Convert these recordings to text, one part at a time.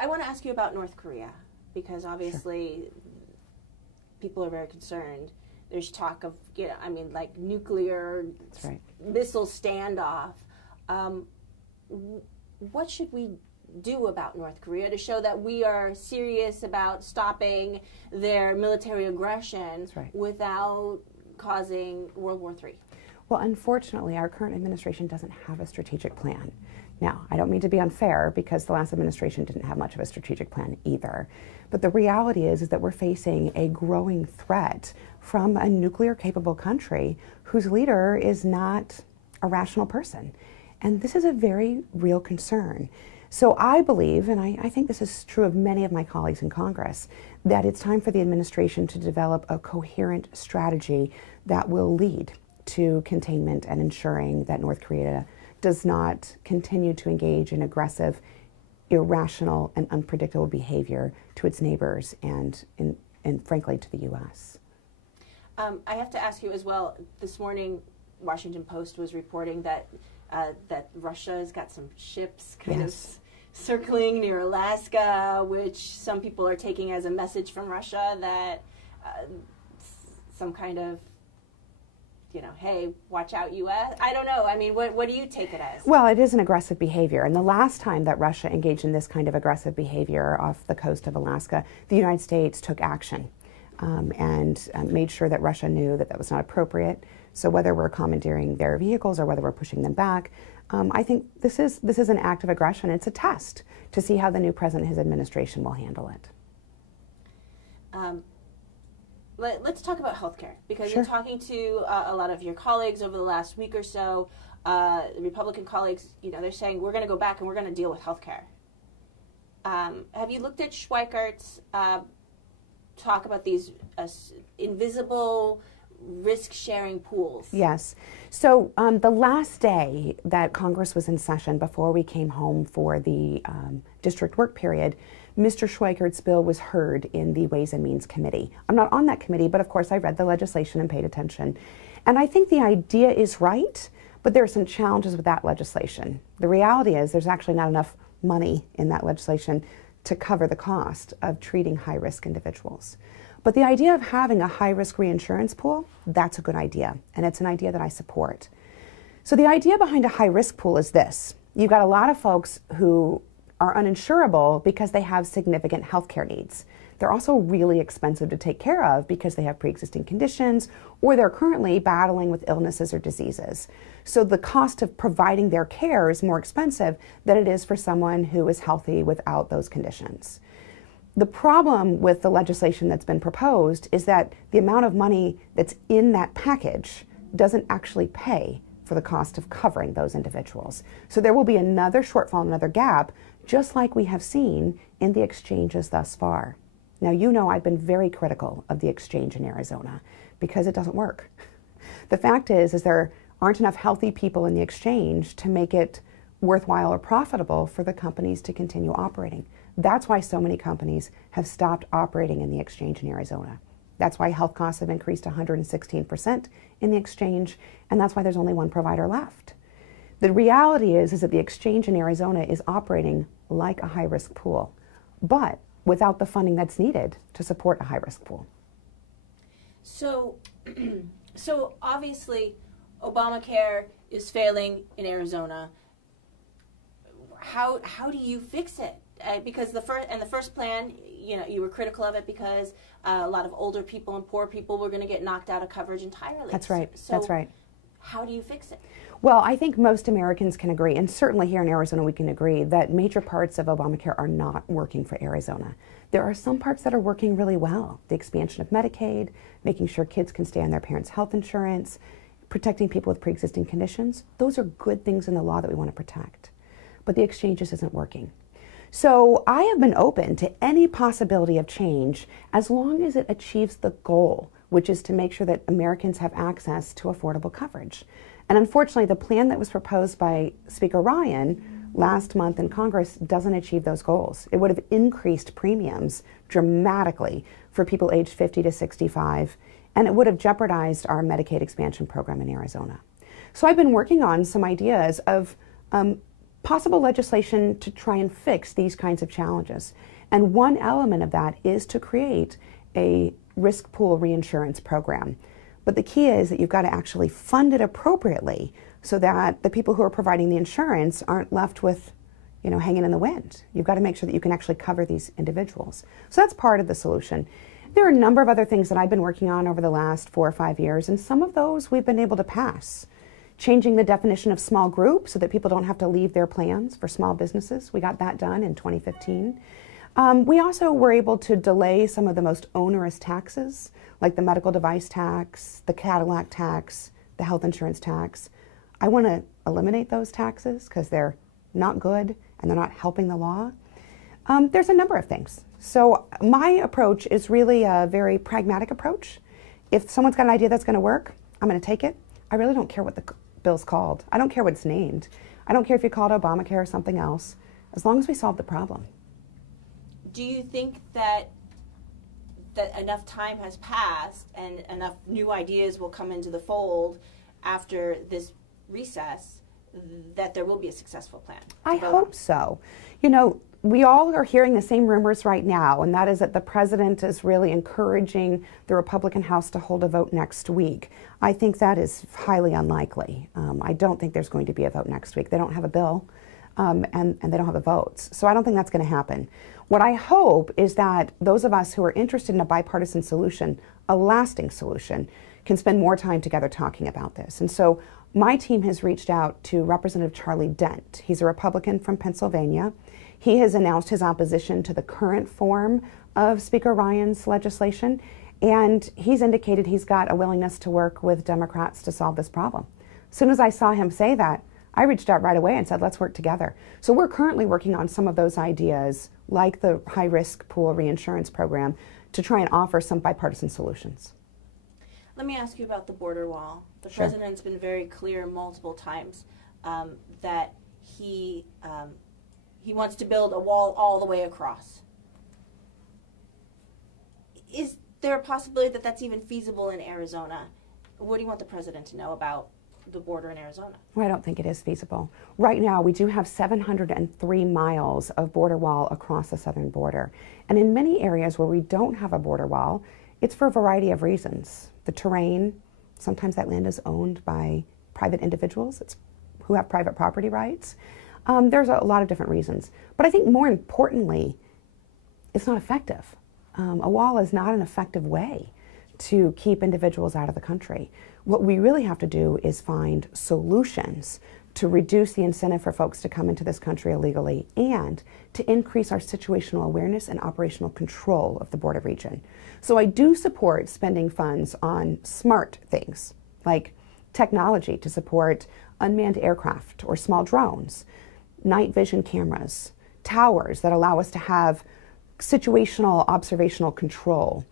I want to ask you about North Korea, because obviously people are very concerned. There's talk of, like nuclear missile standoff. What should we do about North Korea to show that we are serious about stopping their military aggression without causing World War III? Well, unfortunately, our current administration doesn't have a strategic plan. Now, I don't mean to be unfair, because the last administration didn't have much of a strategic plan either. But the reality is that we're facing a growing threat from a nuclear-capable country whose leader is not a rational person. And this is a very real concern. So I believe, and I think this is true of many of my colleagues in Congress, that it's time for the administration to develop a coherent strategy that will lead to containment and ensuring that North Korea does not continue to engage in aggressive, irrational, and unpredictable behavior to its neighbors and frankly, to the U.S. I have to ask you as well, this morning, Washington Post was reporting that Russia's got some ships kind of circling near Alaska, which some people are taking as a message from Russia that some kind of, hey, watch out, U.S. I don't know. I mean, what do you take it as? Well, it is an aggressive behavior. And the last time that Russia engaged in this kind of aggressive behavior off the coast of Alaska, the United States took action and made sure that Russia knew that that was not appropriate. So whether we're commandeering their vehicles or whether we're pushing them back, I think this is an act of aggression. It's a test to see how the new president and his administration will handle it. Let's talk about healthcare, because you're talking to a lot of your colleagues over the last week or so. The Republican colleagues, they're saying we're going to go back and we're going to deal with healthcare. Have you looked at Schweikart's talk about these invisible risk-sharing pools? Yes. So the last day that Congress was in session before we came home for the district work period, Mr. Schweikart's bill was heard in the Ways and Means Committee. I'm not on that committee, but of course I read the legislation and paid attention. And I think the idea is right, but there are some challenges with that legislation. The reality is there's actually not enough money in that legislation to cover the cost of treating high-risk individuals. But the idea of having a high-risk reinsurance pool, that's a good idea, and it's an idea that I support. So the idea behind a high-risk pool is this. You've got a lot of folks who are uninsurable because they have significant health care needs. They're also really expensive to take care of because they have pre-existing conditions or they're currently battling with illnesses or diseases. So the cost of providing their care is more expensive than it is for someone who is healthy without those conditions. The problem with the legislation that's been proposed is that the amount of money that's in that package doesn't actually pay for the cost of covering those individuals. So there will be another shortfall, another gap, just like we have seen in the exchanges thus far. Now, I've been very critical of the exchange in Arizona because it doesn't work. The fact is there aren't enough healthy people in the exchange to make it worthwhile or profitable for the companies to continue operating. That's why so many companies have stopped operating in the exchange in Arizona. That's why health costs have increased 116% in the exchange, and that's why there's only one provider left. The reality is that the exchange in Arizona is operating like a high-risk pool, but without the funding that's needed to support a high-risk pool. So, so obviously, Obamacare is failing in Arizona. How do you fix it? Because the first plan, you were critical of it because a lot of older people and poor people were going to get knocked out of coverage entirely. That's right. So that's right. How do you fix it? Well, I think most Americans can agree, and certainly here in Arizona we can agree, that major parts of Obamacare are not working for Arizona. There are some parts that are working really well. The expansion of Medicaid, making sure kids can stay on their parents' health insurance, protecting people with pre-existing conditions. Those are good things in the law that we want to protect. But the exchange just isn't working. So I have been open to any possibility of change as long as it achieves the goal, which is to make sure that Americans have access to affordable coverage. And unfortunately, the plan that was proposed by Speaker Ryan last month in Congress doesn't achieve those goals. It would have increased premiums dramatically for people aged 50 to 65, and it would have jeopardized our Medicaid expansion program in Arizona. So I've been working on some ideas of possible legislation to try and fix these kinds of challenges. And one element of that is to create a risk pool reinsurance program. But the key is that you've got to actually fund it appropriately so that the people who are providing the insurance aren't left with, hanging in the wind. You've got to make sure that you can actually cover these individuals. So that's part of the solution. There are a number of other things that I've been working on over the last 4 or 5 years, and some of those we've been able to pass. Changing the definition of small group so that people don't have to leave their plans for small businesses. We got that done in 2015. We also were able to delay some of the most onerous taxes, like the medical device tax, the Cadillac tax, the health insurance tax. I want to eliminate those taxes because they're not good and they're not helping the law. There's a number of things. So my approach is really a very pragmatic approach. If someone's got an idea that's going to work, I'm going to take it. I really don't care what the bill's called. I don't care what it's named. I don't care if you call it Obamacare or something else, as long as we solve the problem. Do you think that enough time has passed and enough new ideas will come into the fold after this recess that there will be a successful plan? I hope so. We all are hearing the same rumors right now, and that is that the president is really encouraging the Republican House to hold a vote next week. I think that is highly unlikely. I don't think there's going to be a vote next week. They don't have a bill, and they don't have the votes. So I don't think that's going to happen. What I hope is that those of us who are interested in a bipartisan solution, a lasting solution, can spend more time together talking about this. And so my team has reached out to Representative Charlie Dent. He's a Republican from Pennsylvania. He has announced his opposition to the current form of Speaker Ryan's legislation, and he's indicated he's got a willingness to work with Democrats to solve this problem. As soon as I saw him say that, I reached out right away and said, let's work together. So we're currently working on some of those ideas, like the high-risk pool reinsurance program, to try and offer some bipartisan solutions. Let me ask you about the border wall. The Sure. president's been very clear multiple times that he wants to build a wall all the way across. Is there a possibility that that's even feasible in Arizona? What do you want the president to know about the border in Arizona? Well, I don't think it is feasible. Right now, we do have 703 miles of border wall across the southern border. And in many areas where we don't have a border wall, it's for a variety of reasons. The terrain, sometimes that land is owned by private individuals who have private property rights. There's a lot of different reasons. But I think more importantly, it's not effective. A wall is not an effective way to keep individuals out of the country. What we really have to do is find solutions to reduce the incentive for folks to come into this country illegally and to increase our situational awareness and operational control of the border region. So I do support spending funds on smart things like technology to support unmanned aircraft or small drones, night vision cameras, towers that allow us to have situational observational control,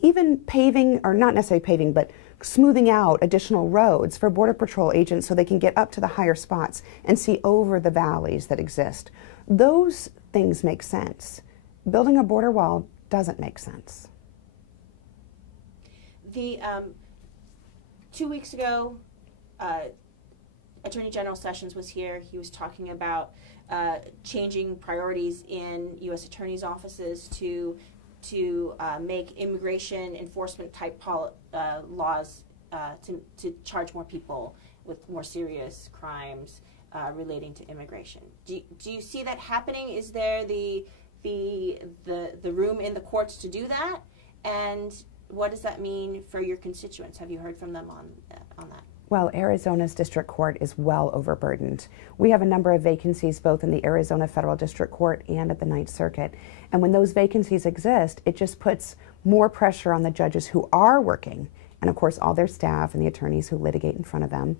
even paving, or not necessarily paving, but smoothing out additional roads for Border Patrol agents so they can get up to the higher spots and see over the valleys that exist. Those things make sense. Building a border wall doesn't make sense. The 2 weeks ago, Attorney General Sessions was here. He was talking about changing priorities in U.S. attorneys' offices to make immigration enforcement type laws to charge more people with more serious crimes relating to immigration. Do you see that happening? Is there the room in the courts to do that? And what does that mean for your constituents? Have you heard from them on that? Well, Arizona's district court is well overburdened. We have a number of vacancies both in the Arizona Federal District Court and at the Ninth Circuit. And when those vacancies exist, it just puts more pressure on the judges who are working, and of course all their staff and the attorneys who litigate in front of them.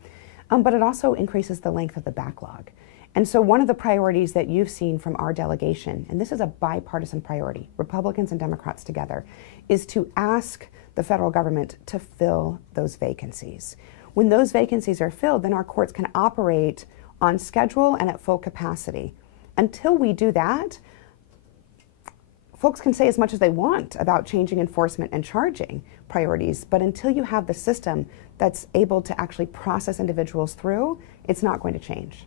But it also increases the length of the backlog. And so one of the priorities that you've seen from our delegation, and this is a bipartisan priority, Republicans and Democrats together, is to ask the federal government to fill those vacancies. When those vacancies are filled, then our courts can operate on schedule and at full capacity. Until we do that, folks can say as much as they want about changing enforcement and charging priorities, but until you have the system that's able to actually process individuals through, it's not going to change.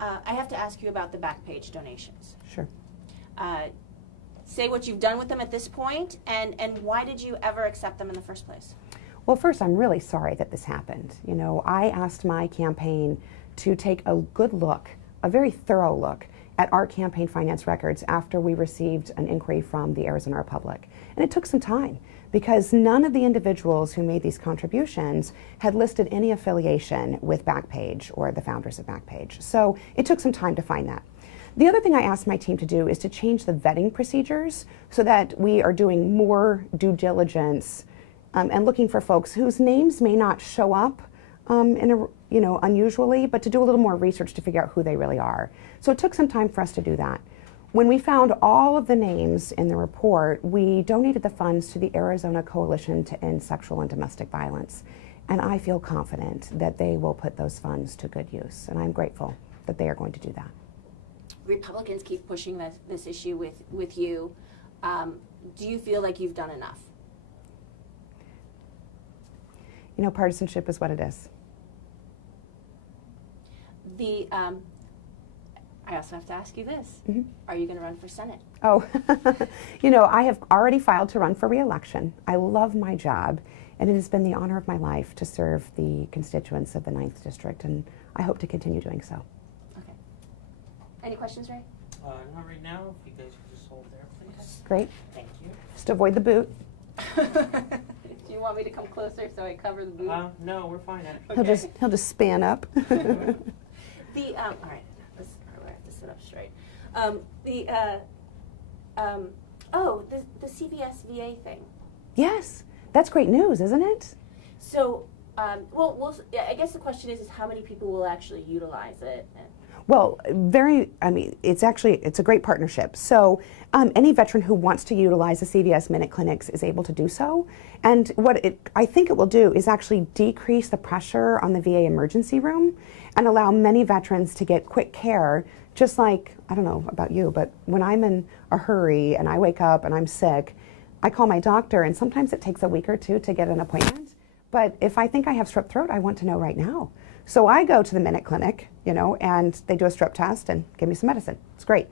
I have to ask you about the Backpage donations. Sure. Say what you've done with them at this point, and why did you ever accept them in the first place? Well, first, I'm really sorry that this happened. You know, I asked my campaign to take a good look, a very thorough look, at our campaign finance records after we received an inquiry from the Arizona Republic. And it took some time because none of the individuals who made these contributions had listed any affiliation with Backpage or the founders of Backpage. So it took some time to find that. The other thing I asked my team to do is to change the vetting procedures so that we are doing more due diligence and looking for folks whose names may not show up unusually, but to do a little more research to figure out who they really are. So it took some time for us to do that. When we found all of the names in the report, we donated the funds to the Arizona Coalition to End Sexual and Domestic Violence. And I feel confident that they will put those funds to good use. And I'm grateful that they are going to do that. Republicans keep pushing this issue with you. Do you feel like you've done enough? You know, partisanship is what it is. I also have to ask you this. Mm-hmm. Are you going to run for Senate? Oh, you know, I have already filed to run for re-election. I love my job, and it has been the honor of my life to serve the constituents of the 9th District, and I hope to continue doing so. Okay. Any questions, Ray? Not right now. If you guys could just hold there, please. Great. Thank you. Just avoid the boot. Do you want me to come closer so I cover the boot? No, we're fine. Actually. Okay. He'll just span up. All right, I have to sit up straight. The CVS VA thing. Yes, that's great news, isn't it? So, I guess the question is how many people will actually utilize it? Well, it's a great partnership. So any veteran who wants to utilize the CVS Minute Clinics is able to do so. And what I think it will do is actually decrease the pressure on the VA emergency room and allow many veterans to get quick care, just like, I don't know about you, but when I'm in a hurry and I wake up and I'm sick, I call my doctor, and sometimes it takes a week or two to get an appointment. But if I think I have strep throat, I want to know right now. So I go to the Minute Clinic, and they do a strep test and give me some medicine. It's great.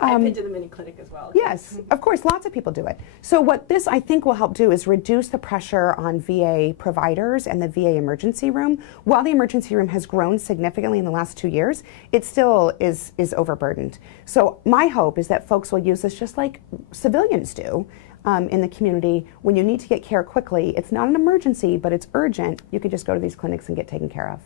I've been to the Minute Clinic as well. Yes, of course, lots of people do it. So what this, I think, will help do is reduce the pressure on VA providers and the VA emergency room. While the emergency room has grown significantly in the last 2 years, it still is overburdened. So my hope is that folks will use this just like civilians do in the community. When you need to get care quickly, it's not an emergency, but it's urgent, you can just go to these clinics and get taken care of.